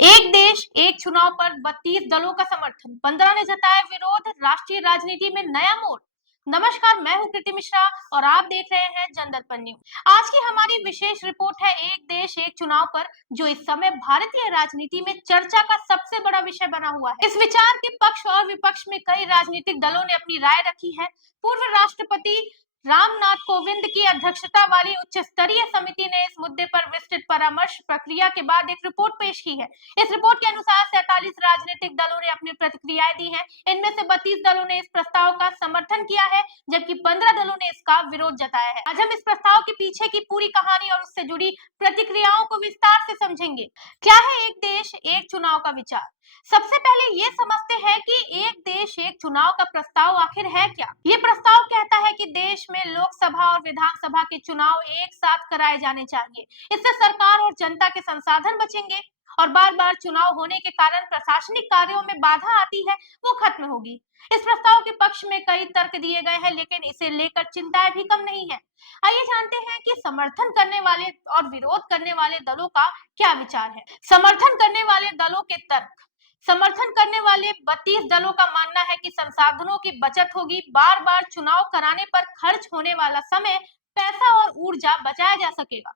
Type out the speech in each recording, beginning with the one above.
एक देश एक चुनाव पर 32 दलों का समर्थन, 15 ने जताया विरोध, राष्ट्रीय राजनीति में नया मोड़। नमस्कार, मैं हूं कृति मिश्रा और आप देख रहे हैं जनदर्पण न्यूज। आज की हमारी विशेष रिपोर्ट है एक देश एक चुनाव पर, जो इस समय भारतीय राजनीति में चर्चा का सबसे बड़ा विषय बना हुआ है। इस विचार के पक्ष और विपक्ष में कई राजनीतिक दलों ने अपनी राय रखी है। पूर्व राष्ट्रपति रामनाथ कोविंद की अध्यक्षता वाली उच्च स्तरीय समिति ने इस मुद्दे पर विस्तृत परामर्श प्रक्रिया के बाद एक रिपोर्ट पेश की है। इस रिपोर्ट के अनुसार 47 राजनीतिक दलों ने अपनी प्रतिक्रियाएं दी हैं। इनमें से 32 दलों ने इस प्रस्ताव का समर्थन किया है, जबकि 15 दलों ने इसका विरोध जताया है। आज हम इस प्रस्ताव के पीछे की पूरी कहानी और उससे जुड़ी प्रतिक्रियाओं को विस्तार से समझेंगे। क्या है एक देश एक चुनाव का विचार? सबसे पहले ये समझते हैं कि एक देश एक चुनाव का प्रस्ताव आखिर है क्या। ये प्रस्ताव कहता है कि देश में लोकसभा और विधानसभा के चुनाव एक साथ कराए जाने चाहिए। इससे सरकार और जनता के संसाधन बचेंगे और बार बार चुनाव होने के कारण प्रशासनिक कार्यों में बाधा आती है, वो खत्म होगी। इस प्रस्ताव के पक्ष में कई तर्क दिए गए हैं, लेकिन इसे लेकर चिंताएं भी कम नहीं है। आइए जानते हैं कि समर्थन करने वाले और विरोध करने वाले दलों का क्या विचार है। समर्थन करने वाले दलों के तर्क। समर्थन करने वाले 32 दलों का मानना है कि संसाधनों की बचत होगी, बार बार चुनाव कराने पर खर्च होने वाला समय, पैसा और ऊर्जा बचाया जा सकेगा।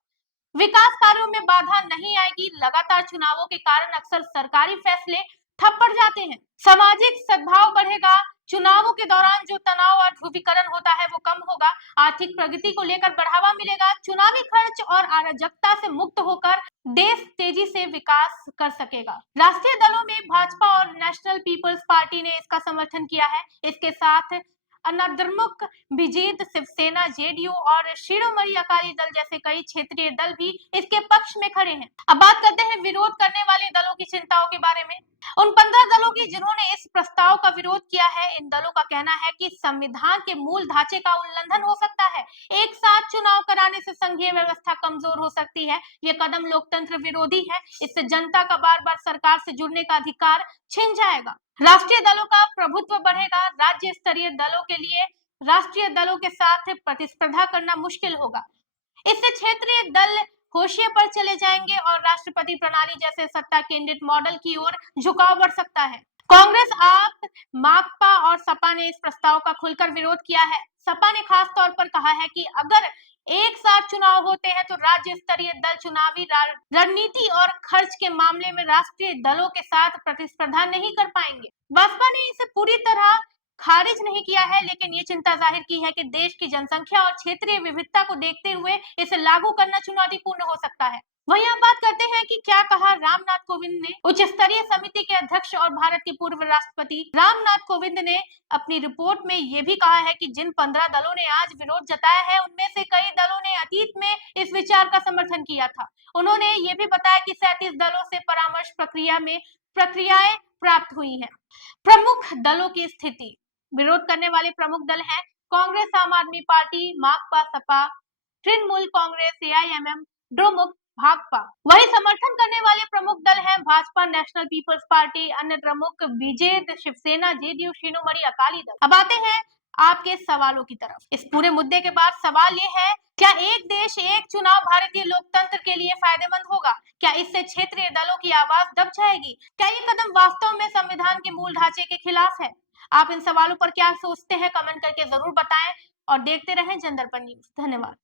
विकास कार्यों में बाधा नहीं आएगी, लगातार चुनावों के कारण अक्सर सरकारी फैसले ठप पड़ जाते हैं। सामाजिक सद्भाव बढ़ेगा, चुनावों के दौरान जो तनाव और ध्रुवीकरण होता है वो कम होगा। आर्थिक प्रगति को लेकर बढ़ावा मिलेगा, चुनावी खर्च और अराजकता से मुक्त होकर देश तेजी से विकास कर सकेगा। राष्ट्रीय दलों में भाजपा और नेशनल पीपल्स पार्टी ने इसका समर्थन किया है। इसके साथ अनाद्रमुक, बीजेद, शिवसेना, जेडीयू और शिरोमणि अकाली दल जैसे कई क्षेत्रीय दल भी इसके पक्ष में खड़े हैं। अब बात करते हैं विरोध करने वाले दलों की चिंताओं के बारे में। उन 15 दलों की जिन्होंने इस प्रस्ताव का विरोध किया है, इन दलों का कहना है कि संविधान के मूल ढांचे का उल्लंघन हो सकता है। एक साथ चुनाव कराने से संघीय व्यवस्था कमजोर हो सकती है। ये कदम लोकतंत्र विरोधी है। इससे जनता का बार बार सरकार से जुड़ने का अधिकार छिन जाएगा। राष्ट्रीय दलों का प्रभुत्व बढ़ेगा, राज्य स्तरीय दलों के लिए राष्ट्रीय दलों के साथ प्रतिस्पर्धा करना मुश्किल होगा। इससे क्षेत्रीय दल होशिये पर चले जाएंगे और राष्ट्रपति प्रणाली जैसे सत्ता केंद्रित मॉडल की ओर झुकाव बढ़ सकता है। कांग्रेस, आप, माकपा और सपा ने इस प्रस्ताव का खुलकर विरोध किया है। सपा ने खास तौर पर कहा है कि अगर एक साथ चुनाव होते हैं तो राज्य स्तरीय दल चुनावी रणनीति और खर्च के मामले में राष्ट्रीय दलों के साथ प्रतिस्पर्धा नहीं कर पाएंगे। बसपा ने इसे पूरी तरह खारिज नहीं किया है, लेकिन ये चिंता जाहिर की है कि देश की जनसंख्या और क्षेत्रीय विविधता को देखते हुए इसे लागू करना चुनौतीपूर्ण हो सकता है। वहीं आप बात करते हैं कि क्या कहा रामनाथ कोविंद ने। उच्च स्तरीय समिति के अध्यक्ष और भारत के पूर्व राष्ट्रपति रामनाथ कोविंद ने अपनी रिपोर्ट में यह भी कहा है कि जिन 15 दलों ने आज विरोध जताया है, उनमें से कई दलों ने अतीत में इस विचार का समर्थन किया था। उन्होंने ये भी बताया कि 37 दलों से परामर्श प्रक्रियाएं प्राप्त हुई हैं। प्रमुख दलों की स्थिति। विरोध करने वाले प्रमुख दल हैं कांग्रेस, आम आदमी पार्टी, माकपा, सपा, तृणमूल कांग्रेस, एआईएमएम, द्रमुक, भाकपा। वही समर्थन करने वाले प्रमुख दल हैं भाजपा, नेशनल पीपल्स पार्टी, अन्य द्रमुक, बीजेद, शिवसेना, जेडीयू, शिरोमणि अकाली दल। अब आते हैं आपके सवालों की तरफ। इस पूरे मुद्दे के बाद सवाल ये है, क्या एक देश एक चुनाव भारतीय लोकतंत्र के लिए फायदेमंद होगा? क्या इससे क्षेत्रीय दलों की आवाज दब जाएगी? क्या ये कदम वास्तव में संविधान के मूल ढांचे के खिलाफ है? आप इन सवालों पर क्या सोचते हैं, कमेंट करके जरूर बताएं और देखते रहें जनदर्पण न्यूज। धन्यवाद।